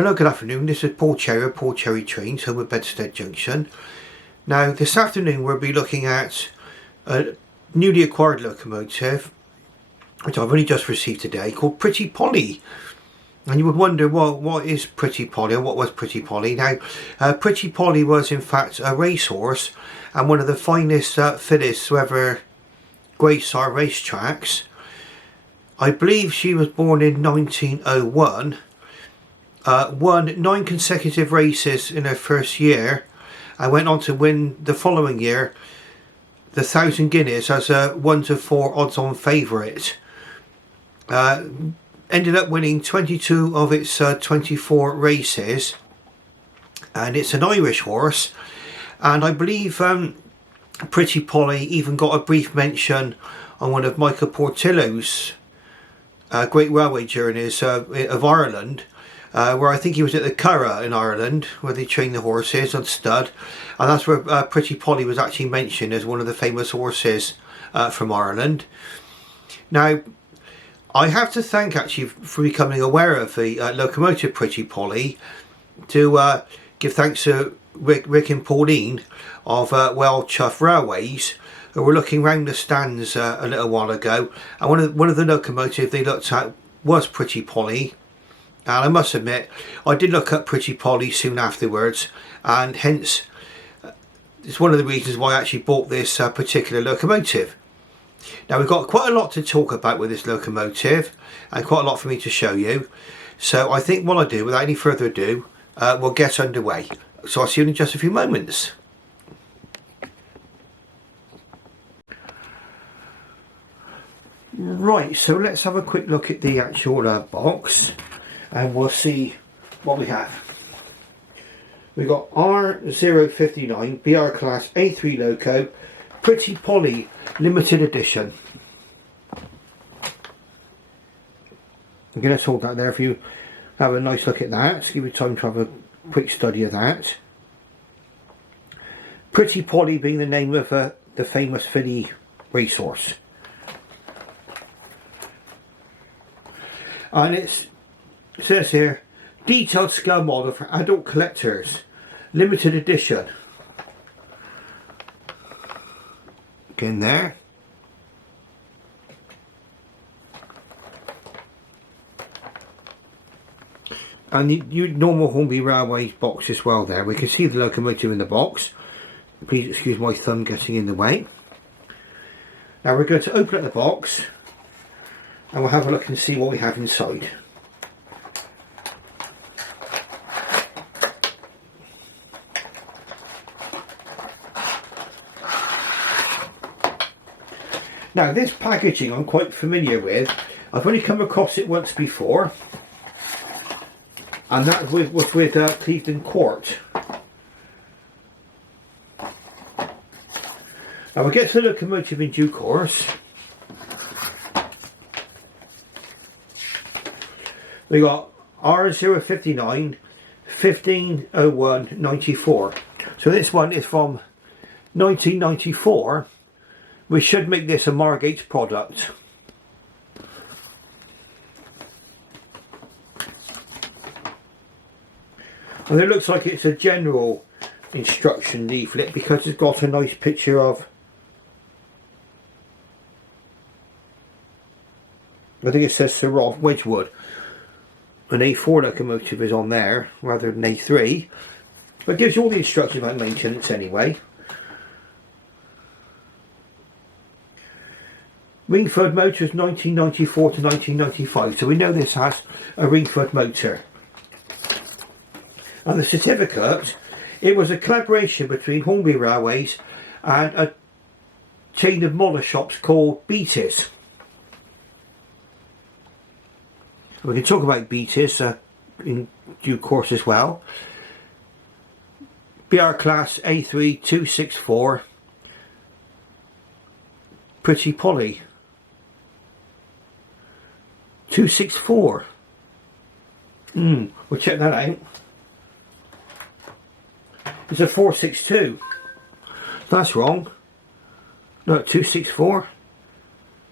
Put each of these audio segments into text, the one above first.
Hello, good afternoon. This is Paul Cherry of Paul Cherry Trains, home of Bedstead Junction. Now, this afternoon we'll be looking at a newly acquired locomotive, which I've only just received today, called Pretty Polly. And you would wonder, well, what is Pretty Polly, or what was Pretty Polly? Now, Pretty Polly was in fact a racehorse and one of the finest fittest to ever grace our racetracks. I believe she was born in 1901. Won 9 consecutive races in her first year and went on to win the following year the 1,000 Guineas as a 1 to 4 odds on favourite. Ended up winning 22 of its 24 races, and it's an Irish horse, and I believe Pretty Polly even got a brief mention on one of Michael Portillo's great railway journeys of Ireland, where I think he was at the Curragh in Ireland, where they train the horses on stud, and that's where Pretty Polly was actually mentioned as one of the famous horses from Ireland. Now, I have to thank actually for becoming aware of the locomotive Pretty Polly, to give thanks to Rick and Pauline of Well Chuff Railways, who were looking round the stands a little while ago, and one of the locomotives they looked at was Pretty Polly. And I must admit, I did look up Pretty Polly soon afterwards, and hence it's one of the reasons why I actually bought this particular locomotive. Now, we've got quite a lot to talk about with this locomotive and quite a lot for me to show you, so I think what I'll do, without any further ado, we'll get underway. So I'll see you in just a few moments. Right, so let's have a quick look at the actual box, and we'll see what we have. We've got R059 BR Class A3 Loco Pretty Polly Limited Edition. I'm going to hold that there if you have a nice look at that. Give you time to have a quick study of that. Pretty Polly being the name of the famous filly racehorse. And it says here, detailed scale model for adult collectors, limited edition. In there. And you normal Hornby Railways box as well there. We can see the locomotive in the box. Please excuse my thumb getting in the way. Now we're going to open up the box and we'll have a look and see what we have inside. Now, this packaging I'm quite familiar with. I've only come across it once before, and that was with Clevedon Court. Now we'll get to the locomotive in due course. We got R059 150194. So this one is from 1994. We should make this a Margate product. And it looks like it's a general instruction leaflet because it's got a nice picture of, I think it says Sir Rolf Wedgwood. An A4 locomotive is on there rather than A3. But it gives you all the instructions about maintenance anyway. Ringford motors 1994 to 1995, so we know this has a Ringford motor. And the certificate, it was a collaboration between Hornby Railways and a chain of motor shops called Beatties. We can talk about Beatties in due course as well. BR Class A3 264 Pretty Polly 264. We'll check that out. It's a 462. That's wrong. No, 264.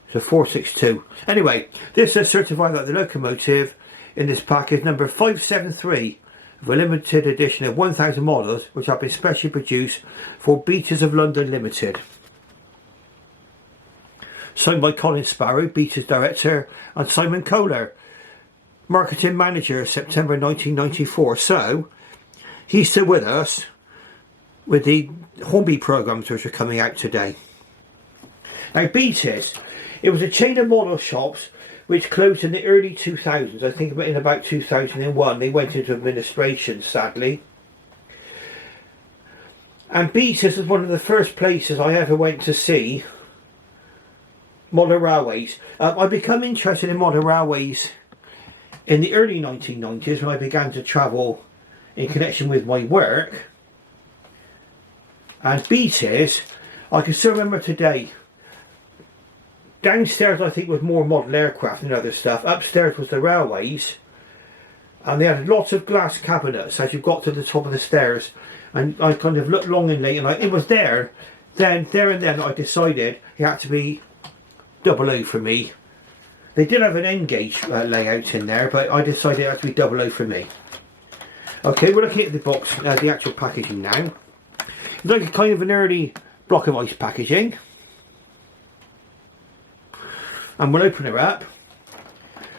It's a 462. Anyway, this is certified that the locomotive in this pack is number 573 of a limited edition of 1000 models which have been specially produced for Beaters of London Limited. Signed by Colin Sparrow, Beaters director, and Simon Kohler, marketing manager, September 1994. So he's still with us with the Hornby programmes which are coming out today. Now Beaters, it was a chain of model shops which closed in the early 2000s. I think in about 2001 they went into administration, sadly. And Beaters was one of the first places I ever went to see modern railways. I became interested in modern railways in the early 1990s when I began to travel in connection with my work. And Beaters, I can still remember today. Downstairs I think was more model aircraft and other stuff. Upstairs was the railways, and they had lots of glass cabinets as you got to the top of the stairs. And I kind of looked long and late, and it was there and then that I decided it had to be 00 for me. They did have an N-gauge layout in there, but I decided it had to be 00 for me. Okay, we're looking at the box, the actual packaging now. It's like a kind of an early block of ice packaging. And we'll open her up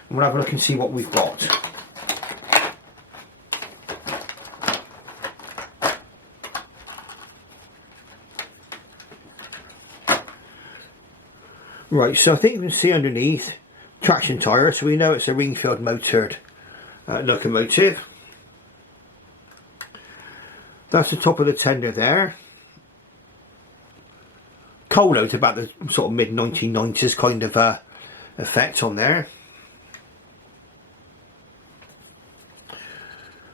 and we'll have a look and see what we've got. Right, so I think you can see underneath traction tyre, so we know it's a Ringfield motored locomotive. That's the top of the tender there. Coal loads about the sort of mid 1990s kind of effect on there.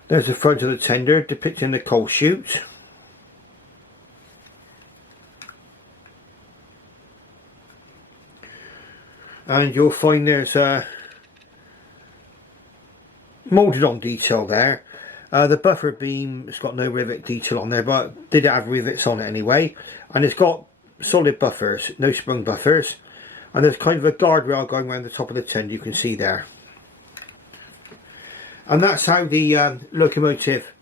There's the front of the tender depicting the coal chute. And you'll find there's a moulded on detail there. The buffer beam, it's got no rivet detail on there, but did have rivets on it anyway. And it's got solid buffers, no sprung buffers. And there's kind of a guardrail going around the top of the tender, you can see there. And that's how the locomotive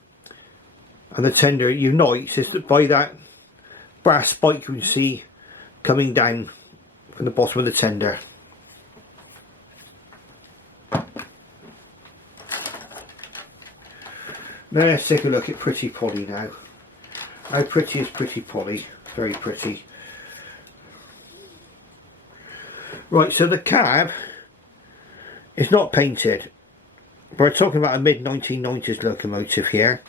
and the tender unites, is by that brass spike you can see coming down from the bottom of the tender. Now let's take a look at Pretty Polly now. How pretty is Pretty Polly? Very pretty. Right, so the cab is not painted. We're talking about a mid 1990s locomotive here.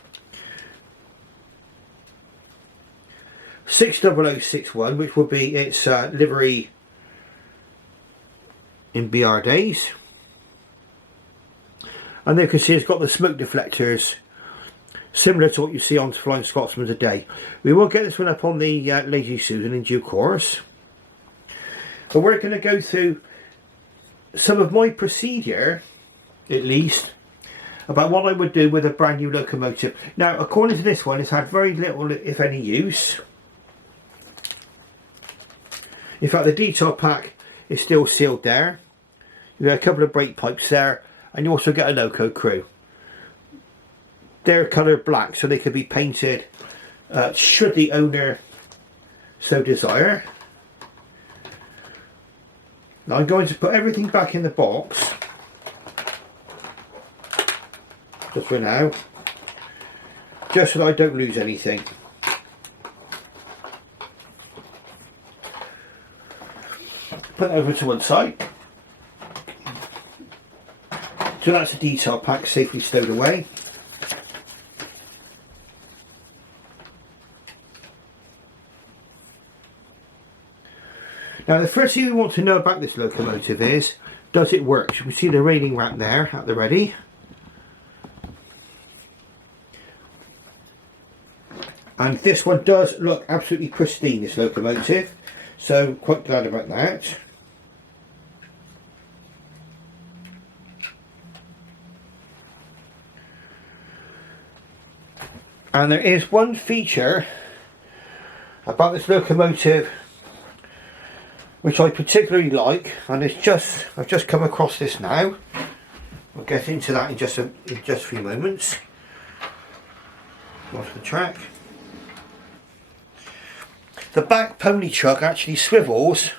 60061, which will be its livery in BR days. And there you can see it's got the smoke deflectors similar to what you see on Flying Scotsman today. We will get this one up on the Lazy Susan in due course. But we're going to go through some of my procedure, at least, about what I would do with a brand new locomotive. Now, according to this one, it's had very little, if any, use. In fact, the detail pack is still sealed there. You got a couple of brake pipes there, and you also get a loco crew. They're coloured black, so they could be painted should the owner so desire. Now I'm going to put everything back in the box, just for now, just so that I don't lose anything. Put that over to one side. So that's a detail pack safely stowed away. Now the first thing we want to know about this locomotive is, does it work? You can see the railing rack there at the ready. And this one does look absolutely pristine, this locomotive, so quite glad about that. And there is one feature about this locomotive which I particularly like, and I've just come across this now. We'll get into that in just a few moments. Off the track. The back pony truck actually swivels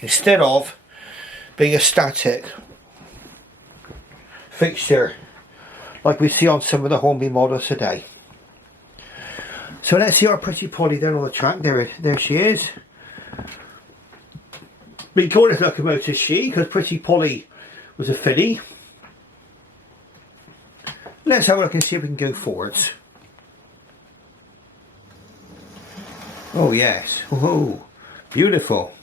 instead of being a static fixture like we see on some of the Hornby models today. So let's see our pretty Polly then on the track. There she is. We call it Locomotive she because pretty Polly was a filly. Let's have a look and see if we can go forwards. Oh yes, oh beautiful.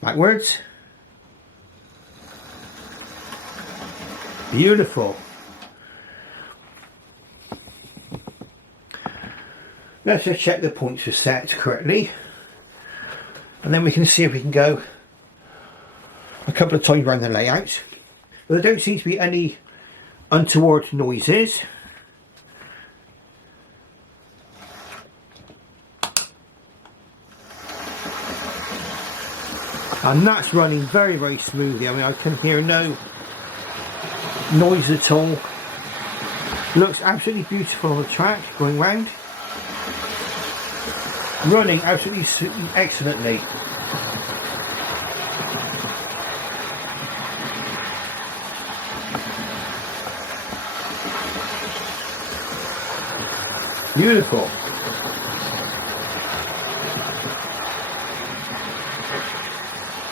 Backwards. Beautiful. Let's just check the points are set correctly. And then we can see if we can go a couple of times around the layout. But there don't seem to be any untoward noises. And that's running very, very smoothly. I mean, I can hear no noise at all. Looks absolutely beautiful on the track going round. Running absolutely excellently. Beautiful.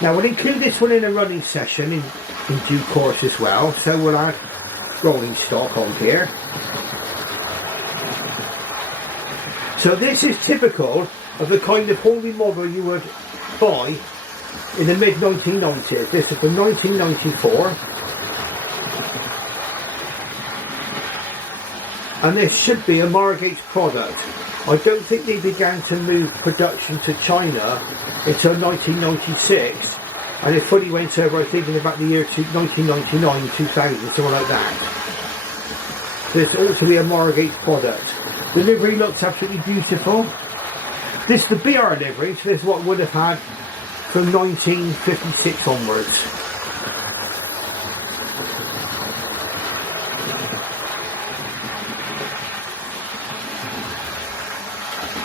Now we'll include this one in a running session in due course as well, so we'll add rolling stock on here. So this is typical of the kind of Hornby model you would buy in the mid-1990s. This is from 1994. And this should be a Margate's product. I don't think they began to move production to China until 1996. And it fully went over, I think, in about the year 1999, 2000, something like that. This ought to be a Margate's product. The livery looks absolutely beautiful. This is the BR livery, so this is what would have had from 1956 onwards.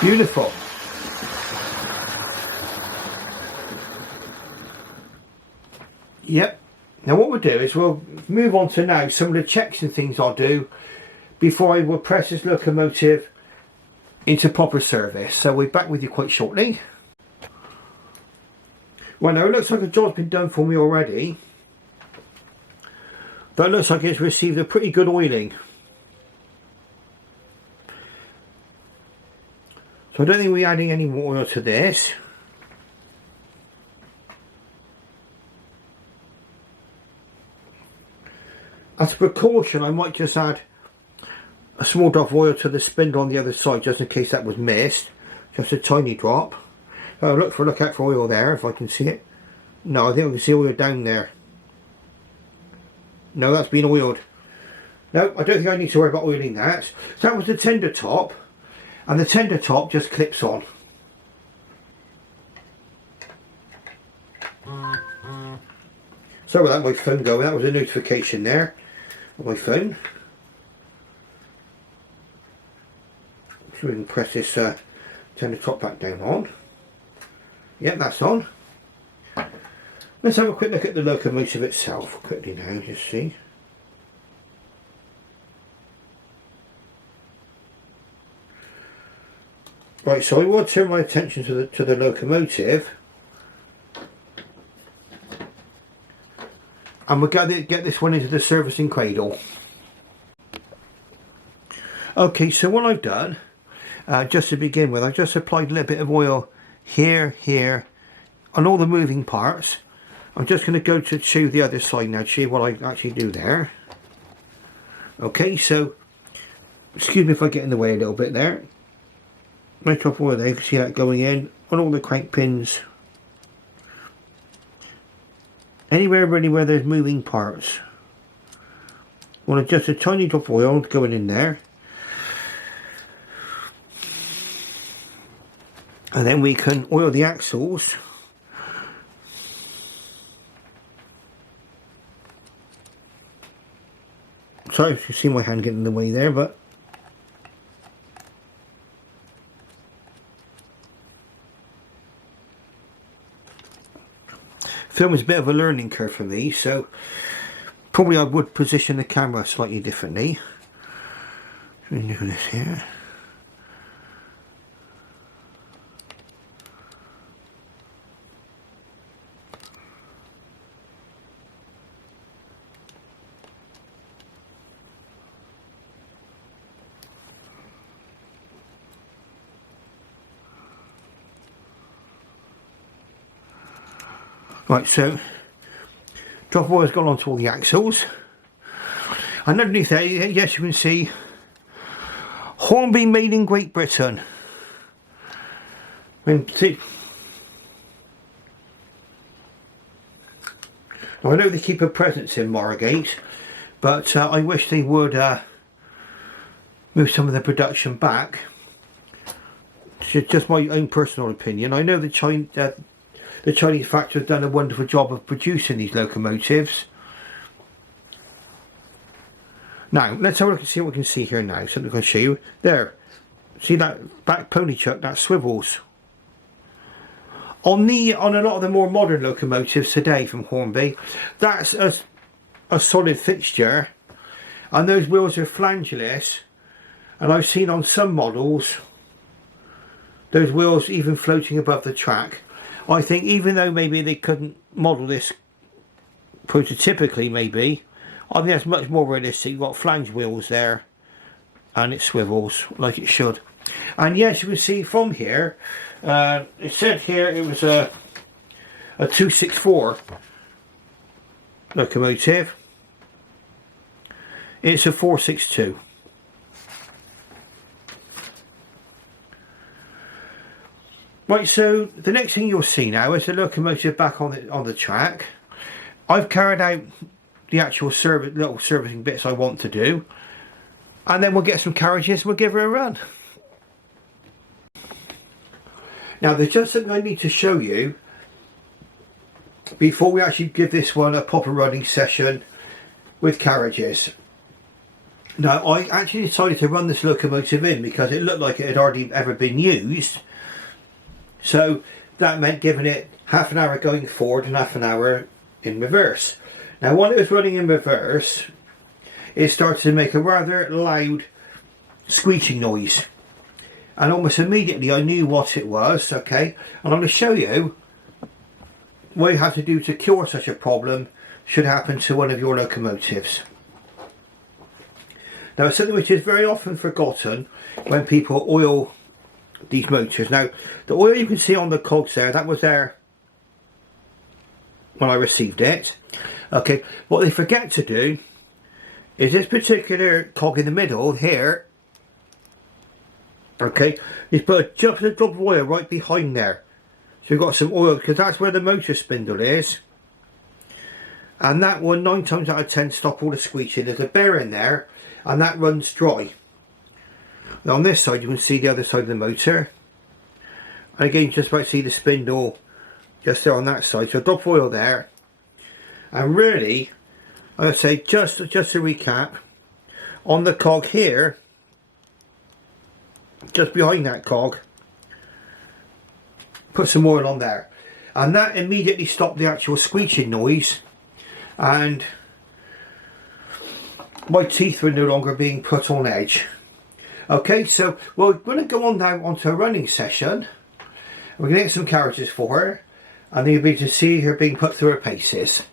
Beautiful. Yep. Now what we'll do is we'll move on to now some of the checks and things I'll do before I will press this locomotive into proper service. So we're back with you quite shortly. Well, now it looks like a job's been done for me already. That looks like it's received a pretty good oiling. So I don't think we're adding any more oil to this. As a precaution, I might just add a small drop of oil to the spindle on the other side, just in case that was missed. Just a tiny drop. Look out for oil there, if I can see it. No, I think I can see oil down there. No, that's been oiled. No, I don't think I need to worry about oiling that. So that was the tender top, and the tender top just clips on. Sorry about that, my phone going. That was a notification there on my phone. So we can press this turn the top back down on. Yep, that's on. Let's have a quick look at the locomotive itself quickly now, just see. Right, so I will turn my attention to the locomotive. And we're going to get this one into the servicing cradle. Okay, so what I've done, just to begin with, I've just applied a little bit of oil here, on all the moving parts. I'm just going to go to show the other side now, to show you what I actually do there. Okay, so, excuse me if I get in the way a little bit there. Right drop oil there, you can see that going in on all the crank pins. Anywhere really where there's moving parts. Want to just a tiny drop of oil going in there. And then we can oil the axles. sorry if you see my hand getting in the way there, but film is a bit of a learning curve for me, so probably I would position the camera slightly differently. Let me do this here. Right, so drop wire's gone onto all the axles, and underneath there, yes, you can see Hornby made in Great Britain. I know they keep a presence in Margate, but I wish they would move some of the production back. It's just my own personal opinion. I know the Chinese factory have done a wonderful job of producing these locomotives. Now, let's have a look and see what we can see here now. Something I can show you. There. See that back pony chuck? That swivels. On a lot of the more modern locomotives today from Hornby, that's a solid fixture. And those wheels are flangeless. And I've seen on some models, those wheels even floating above the track. I think even though maybe they couldn't model this prototypically, maybe, I think that's much more realistic. You've got flange wheels there and it swivels like it should. And yes, you can see from here, it said here it was a 264 locomotive. It's a 462. Right, so the next thing you'll see now is the locomotive back on the track. I've carried out the actual little servicing bits I want to do, and then we'll get some carriages and we'll give her a run. Now there's just something I need to show you before we actually give this one a proper running session with carriages. Now I actually decided to run this locomotive in because it looked like it had hardly ever been used. So that meant giving it half an hour going forward and half an hour in reverse. Now while it was running in reverse, it started to make a rather loud screeching noise. And almost immediately I knew what it was, okay? And I'm going to show you what you have to do to cure such a problem should happen to one of your locomotives. Now it's something which is very often forgotten when people oil these motors. Now the oil you can see on the cogs there, that was there when I received it. Okay, what they forget to do is this particular cog in the middle here, okay, is put just a drop of oil right behind there. So you've got some oil because that's where the motor spindle is, and that one 9 times out of 10 stop all the squeaking. There's a bearing there and that runs dry. Now on this side you can see the other side of the motor, and again you just about see the spindle just there on that side. So a drop of oil there, and really I would say just to recap, on the cog here, just behind that cog, put some oil on there, and that immediately stopped the actual squeaking noise, and my teeth were no longer being put on edge. Okay, so we're going to go on now onto a running session. We're going to get some carriages for her, and then you'll be able to see her being put through her paces.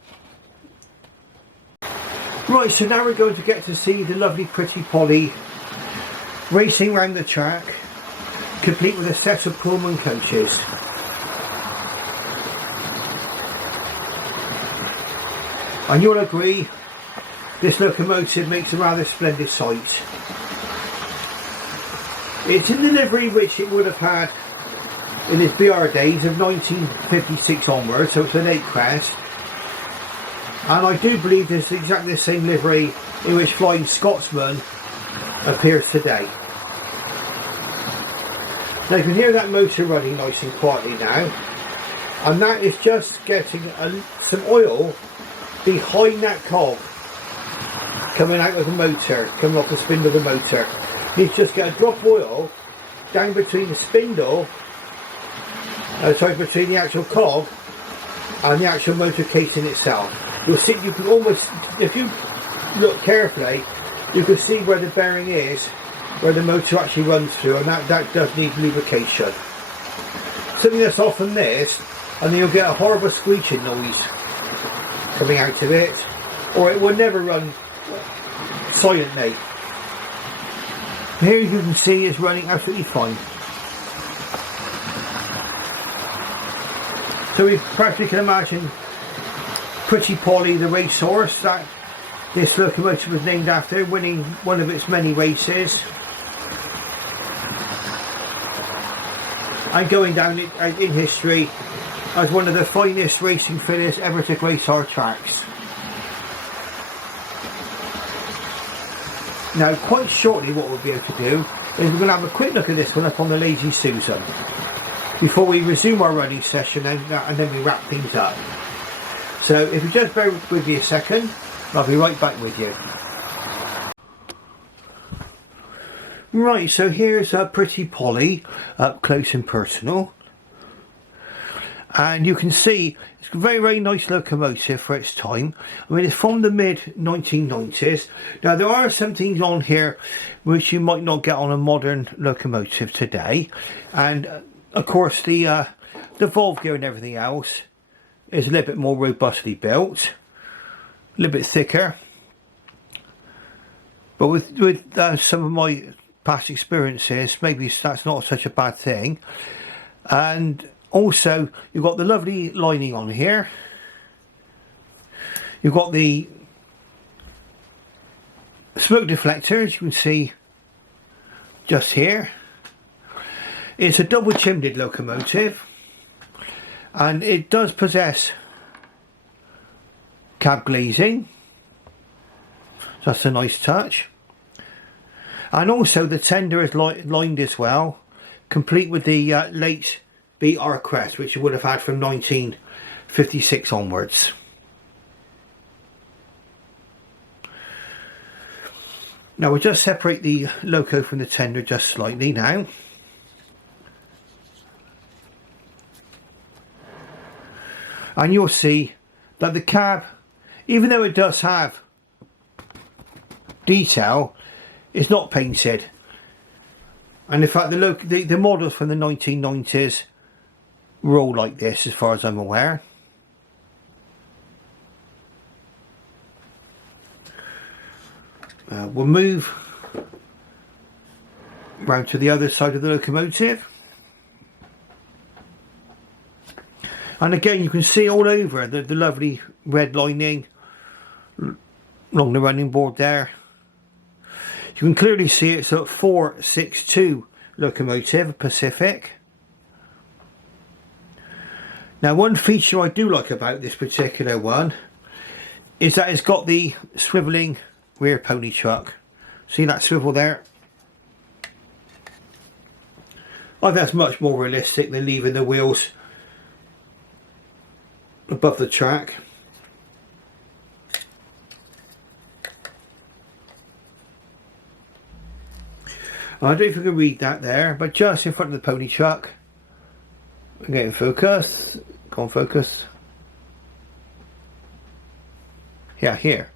Right, so now we're going to get to see the lovely Pretty Polly racing around the track, complete with a set of Pullman coaches. And you'll agree, this locomotive makes a rather splendid sight. It's in the livery which it would have had in its BR days of 1956 onwards, so it's an 8 crest. And I do believe it's exactly the same livery in which Flying Scotsman appears today. Now you can hear that motor running nice and quietly now, and that is just getting some oil behind that cog. coming out of the motor, coming off the spindle of the motor. You just get a drop of oil down between the spindle, between the actual cog and the actual motor casing itself. You'll see, you can almost, if you look carefully, you can see where the bearing is, where the motor actually runs through, and that does need lubrication. Something that's often this, and then you'll get a horrible squeaking noise coming out of it, or it will never run silently. Here you can see it's running absolutely fine. So we practically can imagine Pretty Polly, the racehorse that this locomotive was named after, winning one of its many races, and going down in history as one of the finest racing fillies ever to grace our tracks. Now, quite shortly what we'll be able to do is we're going to have a quick look at this one up on the Lazy Susan before we resume our running session, and then we wrap things up. So if you just bear with me a second, I'll be right back with you. Right, so here's Pretty Polly up close and personal, and you can see it's a very, very nice locomotive for its time. I mean, it's from the mid 1990s. Now there are some things on here which you might not get on a modern locomotive today, and of course the valve gear and everything else is a little bit more robustly built, a little bit thicker. But with some of my past experiences, maybe that's not such a bad thing. And also you've got the lovely lining on here. You've got the smoke deflector, as you can see just here. It's a double chimneyed locomotive, and it does possess cab glazing. That's a nice touch. And also the tender is lined as well, complete with the late BR crest, which you would have had from 1956 onwards. Now we'll just separate the loco from the tender just slightly now. And you'll see that the cab, even though it does have detail, it's not painted. And in fact the models from the 1990s were all like this, as far as I'm aware. We'll move round to the other side of the locomotive, and again you can see all over the lovely red lining along the running board there. You can clearly see it's a 462 locomotive, Pacific. Now one feature I do like about this particular one is that it's got the swivelling rear pony truck. See that swivel there? I think that's much more realistic than leaving the wheels above the track. I don't know if you can read that there, but just in front of the pony truck. I'm getting focus. Go on, focus. Yeah, here.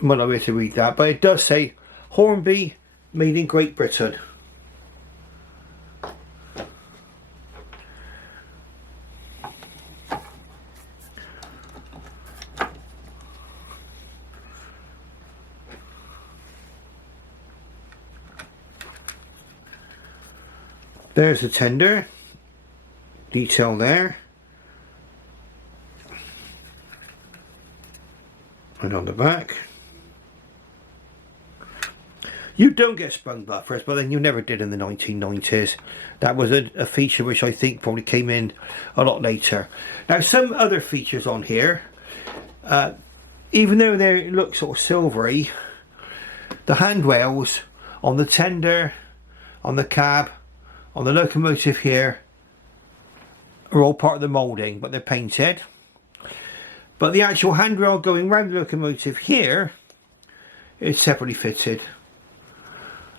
You might not be able to read that, but it does say Hornby, made in Great Britain. There's the tender detail there, and on the back you don't get sprung buffers, but then you never did in the 1990s. That was a feature which I think probably came in a lot later. Now some other features on here, even though they look sort of silvery, the handrails on the tender, on the cab, on the locomotive here are all part of the moulding, but they're painted. But the actual handrail going round the locomotive here is separately fitted.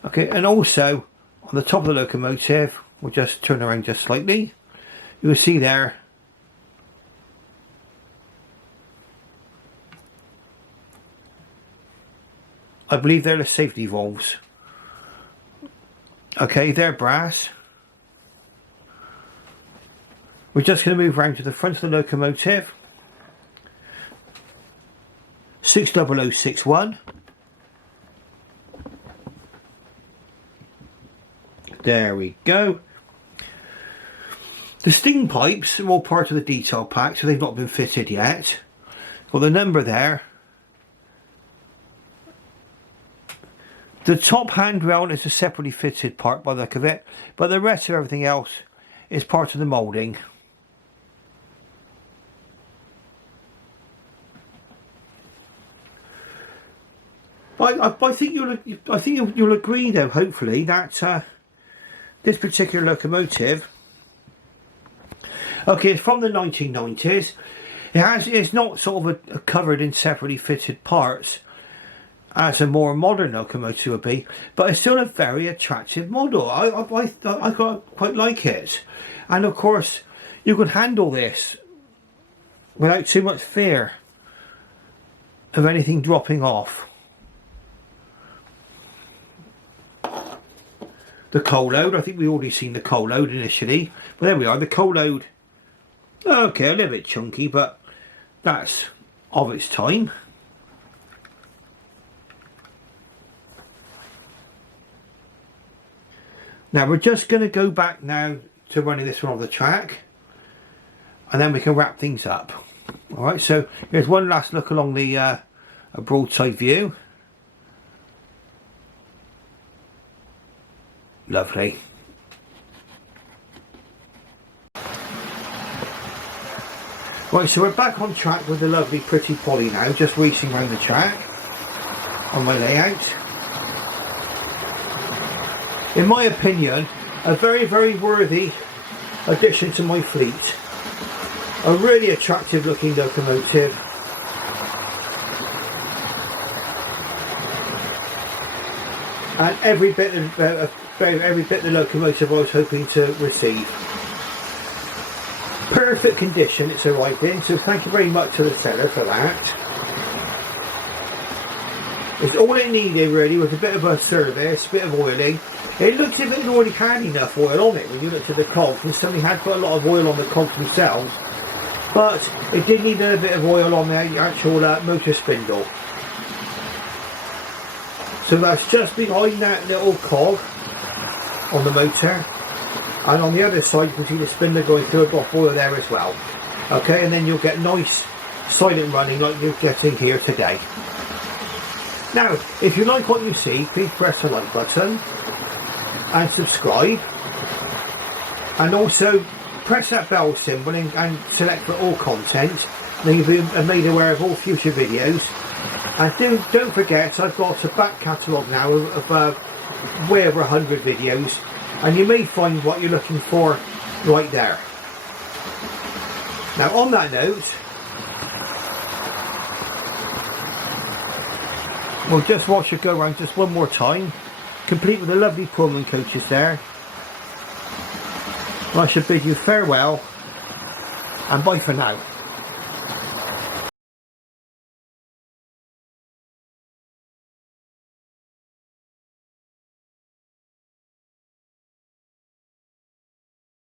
Okay, and also on the top of the locomotive, we'll just turn around just slightly. You will see there I believe they're the safety valves. Okay, they're brass. We're just going to move round to the front of the locomotive. 60061. There we go. The steam pipes are all part of the detail pack, so they've not been fitted yet. Got the number there. The top handrail is a separately fitted part by the look of it, but the rest of everything else is part of the moulding. I think you'll agree though, hopefully, that this particular locomotive, okay, it's from the 1990s. It's not sort of covered in separately fitted parts as a more modern locomotive would be, but it's still a very attractive model. I quite like it, and of course you can handle this without too much fear of anything dropping off. The coal load, I think we already seen the coal load initially, but there we are, the coal load. Okay, a little bit chunky, but that's of its time. Now we're just going to go back now to running this one on the track, and then we can wrap things up. Alright, so here's one last look along the a broadside view. Lovely. Right, so we're back on track with the lovely Pretty Polly now, just racing around the track on my layout. In my opinion, a very, very worthy addition to my fleet. A really attractive looking locomotive. And every bit the locomotive I was hoping to receive. Perfect condition it's arrived in, so thank you very much to the seller for that. It's all it needed really was a bit of a service, a bit of oiling. It looks as if it already had enough oil on it when you looked at the cogs, and certainly had quite a lot of oil on the cogs themselves, but it did need a bit of oil on the actual motor spindle. So that's just behind that little cog on the motor, and on the other side you can see the spindle going through a drop of oil there as well. Okay, and then you'll get nice silent running like you're getting here today. Now, if you like what you see, please press the like button and subscribe, and also press that bell symbol and select for all content, then you'll be made aware of all future videos. And don't forget, I've got a back catalogue now of way over 100 videos, and you may find what you're looking for right there. Now on that note, we'll just watch it go around just one more time, complete with the lovely Pullman coaches there. I should bid you farewell and bye for now.